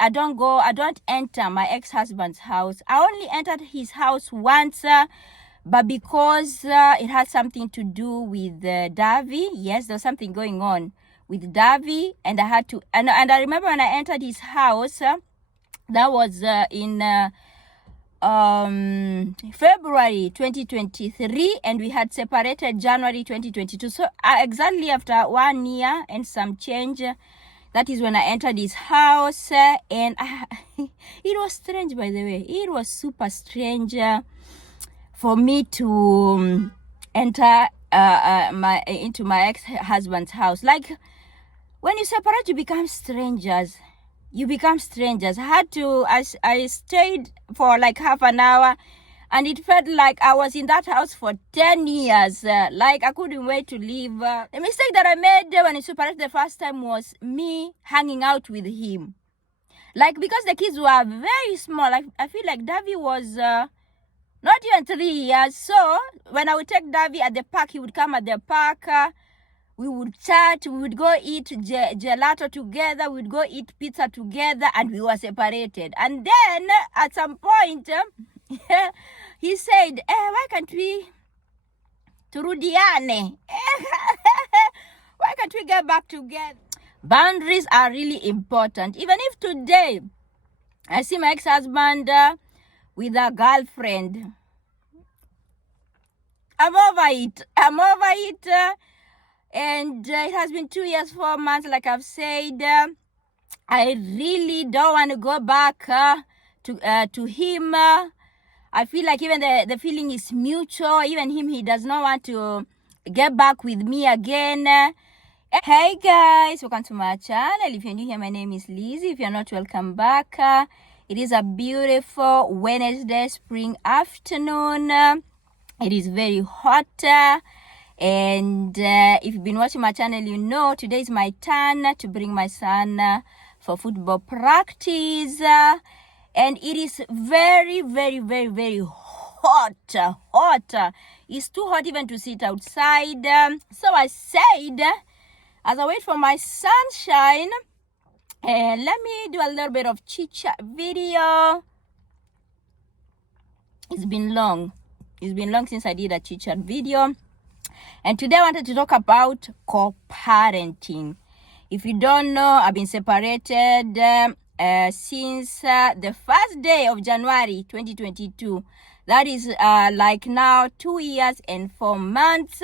I don't enter my ex-husband's house. I only entered his house once, but because it had something to do with Davi. Yes, there's something going on with Davi, and I had to, and I remember when I entered his house, that was in February 2023, and we had separated January 2022. So exactly after 1 year and some change, that is when I entered his house, and it was strange, by the way. It was super strange for me to enter into my ex-husband's house. Like, when you separate, you become strangers. I stayed for like half an hour, and it felt like I was in that house for 10 years. Like, I couldn't wait to leave. The mistake that I made when we separated the first time was me hanging out with him. Like, because the kids were very small, I feel like Davi was not even 3 years. So when I would take Davi at the park, he would come at the park. We would chat, we would go eat gelato together, we would go eat pizza together, and we were separated. And then at some point, he said, why can't we turudiane? Why can't we get back together? Boundaries are really important. Even if today I see my ex-husband with a girlfriend, I'm over it. And it has been 2 years, 4 months, like I've said. I really don't want to go back to him. I feel like even the feeling is mutual. Even him, he does not want to get back with me again. Hey guys, welcome to my channel. If you're new here, my name is Lizzie. If you're not, welcome back. It is a beautiful Wednesday spring afternoon. It is very hot. And if you've been watching my channel, you know today is my turn to bring my son for football practice. And it is very, very, very, very hot. It's too hot even to sit outside. So I said, as I wait for my sunshine, let me do a little bit of chit-chat video. It's been long since I did a chit-chat video. And today I wanted to talk about co-parenting. If you don't know, I've been separated since the first day of January 2022. That is like now 2 years and 4 months.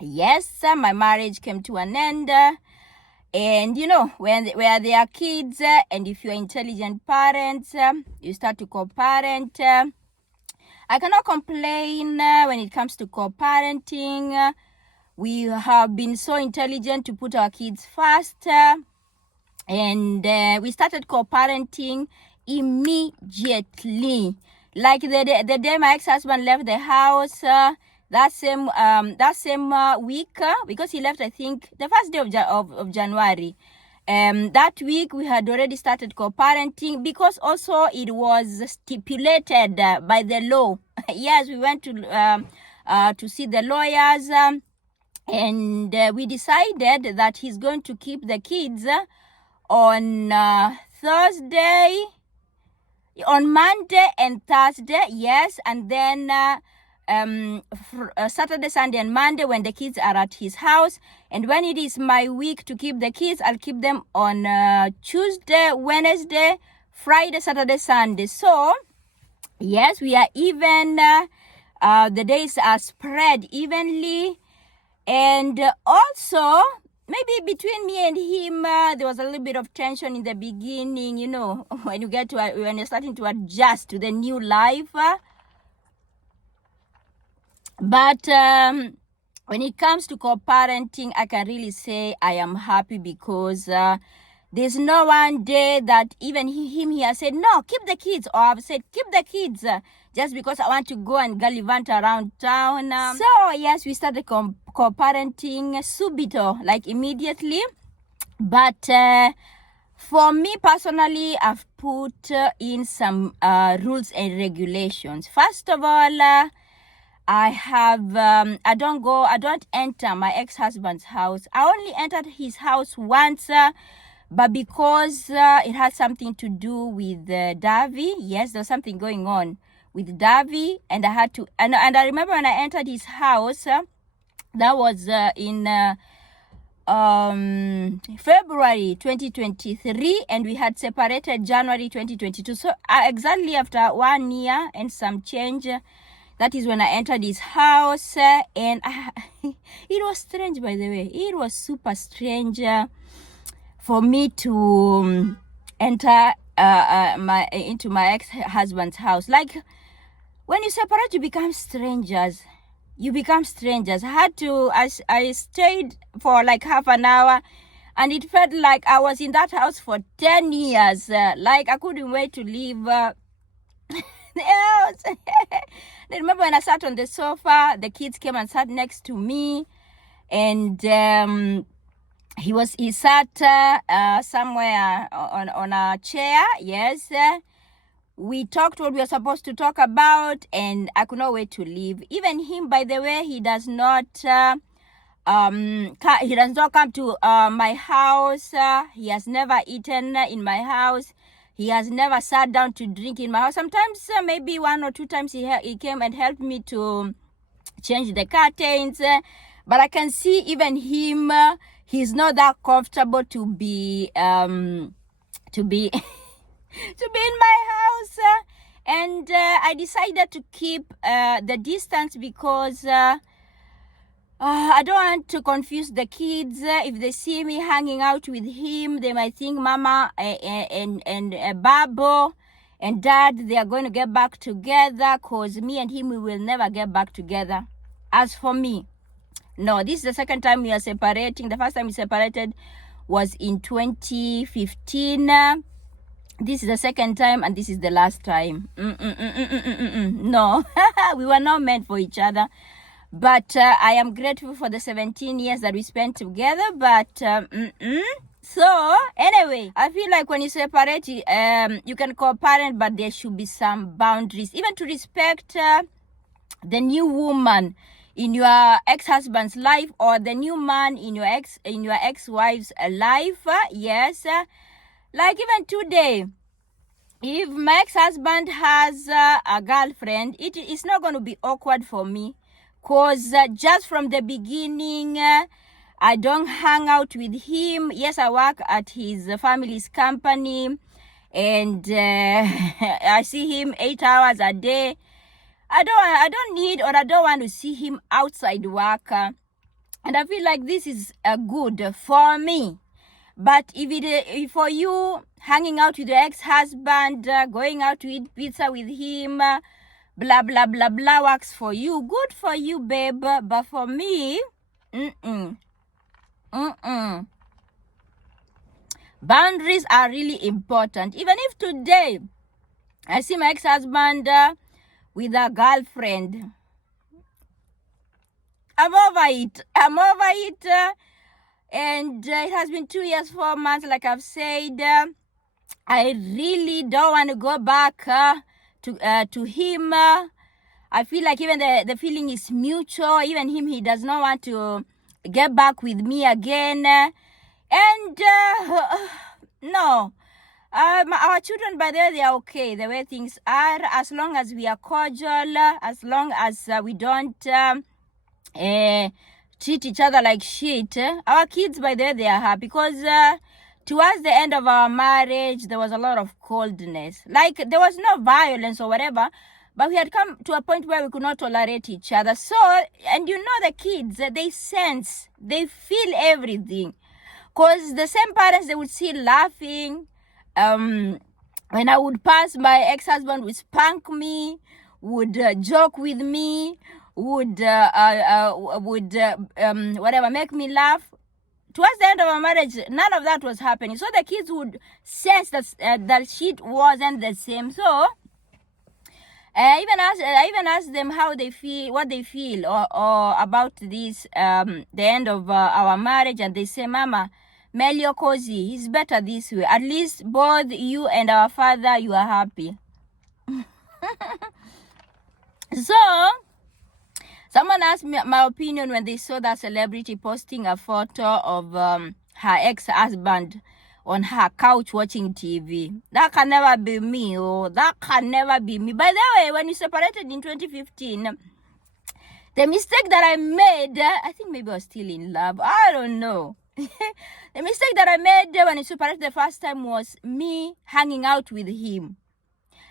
Yes, my marriage came to an end. And you know, where there are kids, and if you're intelligent parents, you start to co-parent. I cannot complain when it comes to co-parenting. We have been so intelligent to put our kids first. And we started co-parenting immediately. Like the day my ex-husband left the house, that same week, because he left, I think, the first day of January. That week we had already started co-parenting, because also it was stipulated by the law. Yes, we went to see the lawyers, and we decided that he's going to keep the kids on Thursday, on Monday and Thursday. Yes, and then Saturday, Sunday, and Monday when the kids are at his house. And when it is my week to keep the kids, I'll keep them on Tuesday, Wednesday, Friday, Saturday, Sunday. So yes, we are even. The days are spread evenly. And also, maybe between me and him, there was a little bit of tension in the beginning, you know, when you're starting to adjust to the new life. But when it comes to co-parenting, I can really say I am happy, because there's no one day that even he has said, no, keep the kids, or I've said, keep the kids, just because I want to go and gallivant around town. So yes, we started co-parenting subito, like immediately. But for me personally, I've put in some rules and regulations. First of all, I don't enter my ex-husband's house. I only entered his house once, but because it had something to do with Davi. Yes, there was something going on with Davi, and I had to, and I remember when I entered his house, that was in February 2023, and we had separated January 2022. So exactly after 1 year and some change, that is when I entered his house, and it was strange, by the way. It was super strange for me to enter into my ex-husband's house. Like, when you separate, you become strangers. I stayed for like half an hour, and it felt like I was in that house for 10 years. Like, I couldn't wait to leave the house. I remember when I sat on the sofa, the kids came and sat next to me, and he sat somewhere on a chair. Yes. We talked what we were supposed to talk about, and I could not wait to leave. Even him, by the way, he does not come to my house. He has never eaten in my house. He has never sat down to drink in my house. Sometimes, maybe 1 or 2 times, he came and helped me to change the curtains. But I can see even him, he's not that comfortable to be to be in my house, and I decided to keep the distance because I don't want to confuse the kids. If they see me hanging out with him, they might think Mama and Babo and Dad, they are going to get back together, because me and him, we will never get back together. As for me, no, this is the second time we are separating. The first time we separated was in 2015. This is the second time, and this is the last time. No, we were not meant for each other. But I am grateful for the 17 years that we spent together. But so anyway, I feel like when you separate, you can co-parent, but there should be some boundaries, even to respect the new woman in your ex-husband's life, or the new man in your ex-wife's life. Yes. Like, even today, if my ex-husband has a girlfriend, it is not going to be awkward for me, because just from the beginning, I don't hang out with him. Yes, I work at his family's company, and I see him 8 hours a day. I don't need, or I don't want to see him outside work, and I feel like this is good for me. But if for you, hanging out with your ex-husband, going out to eat pizza with him, blah, blah, blah, blah, works for you, good for you, babe. But for me, boundaries are really important. Even if today I see my ex-husband with a girlfriend, I'm over it. And it has been 2 years, 4 months, like I've said. I really don't want to go back to him. I feel like even the feeling is mutual. Even him, he does not want to get back with me again. And no. Our children, by the way, they are okay the way things are, as long as we are cordial, as long as we don't treat each other like shit. Our kids, by the way, they are happy, because towards the end of our marriage, there was a lot of coldness. Like, there was no violence or whatever, but we had come to a point where we could not tolerate each other. So, and you know, the kids, they sense, they feel everything, because the same parents, they would see laughing. When I would pass, my ex-husband would spank me, would joke with me, would whatever, make me laugh. Towards the end of our marriage, none of that was happening. So the kids would sense that that shit wasn't the same. So I even asked them how they feel, what they feel, or about this the end of our marriage, and they say, Mama, Melio Cozy, it's better this way. At least both you and our father, you are happy. So someone asked me my opinion when they saw that celebrity posting a photo of her ex-husband on her couch watching TV. That can never be me. Oh, that can never be me. By the way, when we separated in 2015, the mistake that I made, I think maybe I was still in love. I don't know. The mistake that I made when we separated the first time was me hanging out with him.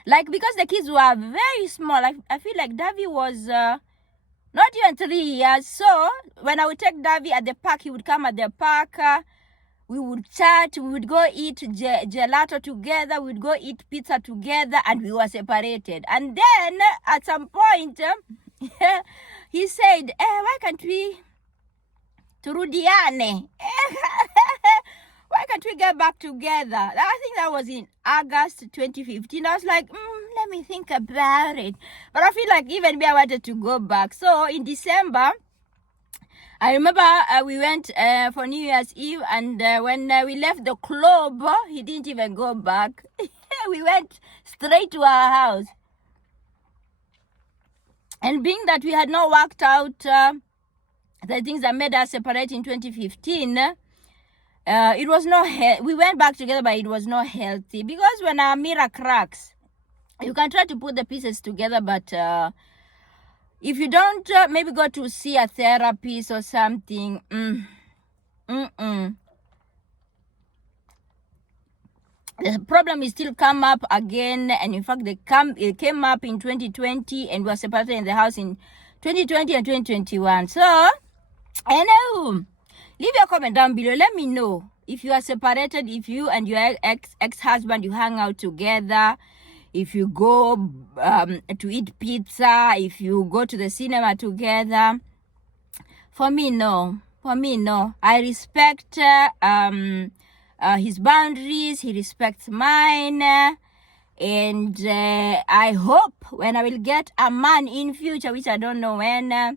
Like, because the kids were very small, I feel like Davy was not even 3 years. So when I would take Davy at the park, he would come at the park. We would chat, we would go eat gelato together, we would go eat pizza together, and we were separated. And then at some point, he said, why can't we turudiane? Why can't we get back together? I think that was in August 2015. I was like, let me think about it. But I feel like even me, I wanted to go back. So in December, I remember we went for New Year's Eve, and when we left the club, he didn't even go back. We went straight to our house. And being that we had not worked out the things that made us separate in 2015, it was not we went back together, but it was not healthy. Because when a mirror cracks, you can try to put the pieces together, but if you don't maybe go to see a therapist or something, the problem is still come up again. And in fact, it came up in 2020, and we were separated in the house in 2020 and 2021. So, I know. Leave your comment down below. Let me know if you are separated, if you and your ex-husband, you hang out together, if you go to eat pizza, if you go to the cinema together. For me, no. For me, no. I respect his boundaries. He respects mine. And I hope when I will get a man in future, which I don't know when, there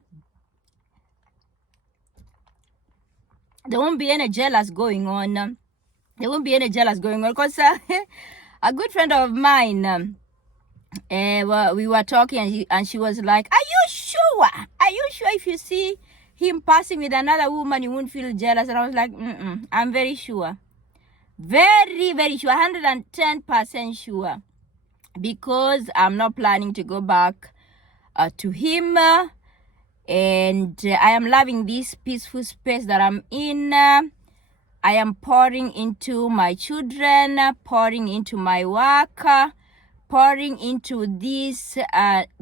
won't be any jealous going on. There won't be any jealous going on, because a good friend of mine, we were talking, and she was like, are you sure? Are you sure if you see him passing with another woman, you won't feel jealous? And I was like, I'm very sure. Very, very sure. 110% sure. Because I'm not planning to go back to him. And I am loving this peaceful space that I'm in. I am pouring into my children, pouring into my work, pouring into this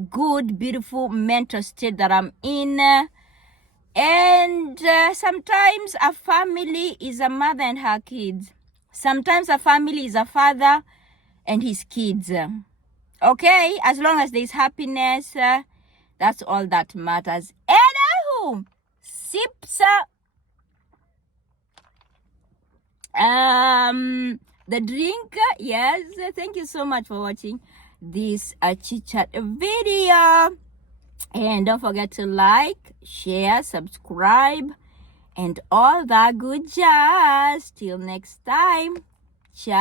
good, beautiful mental state that I'm in. And sometimes a family is a mother and her kids. Sometimes a family is a father and his kids. Okay? As long as there's happiness, that's all that matters. Anywho, sips the drink. Yes, thank you so much for watching this chit chat video, and don't forget to like, share, subscribe, and all that good jazz. Till next time, ciao.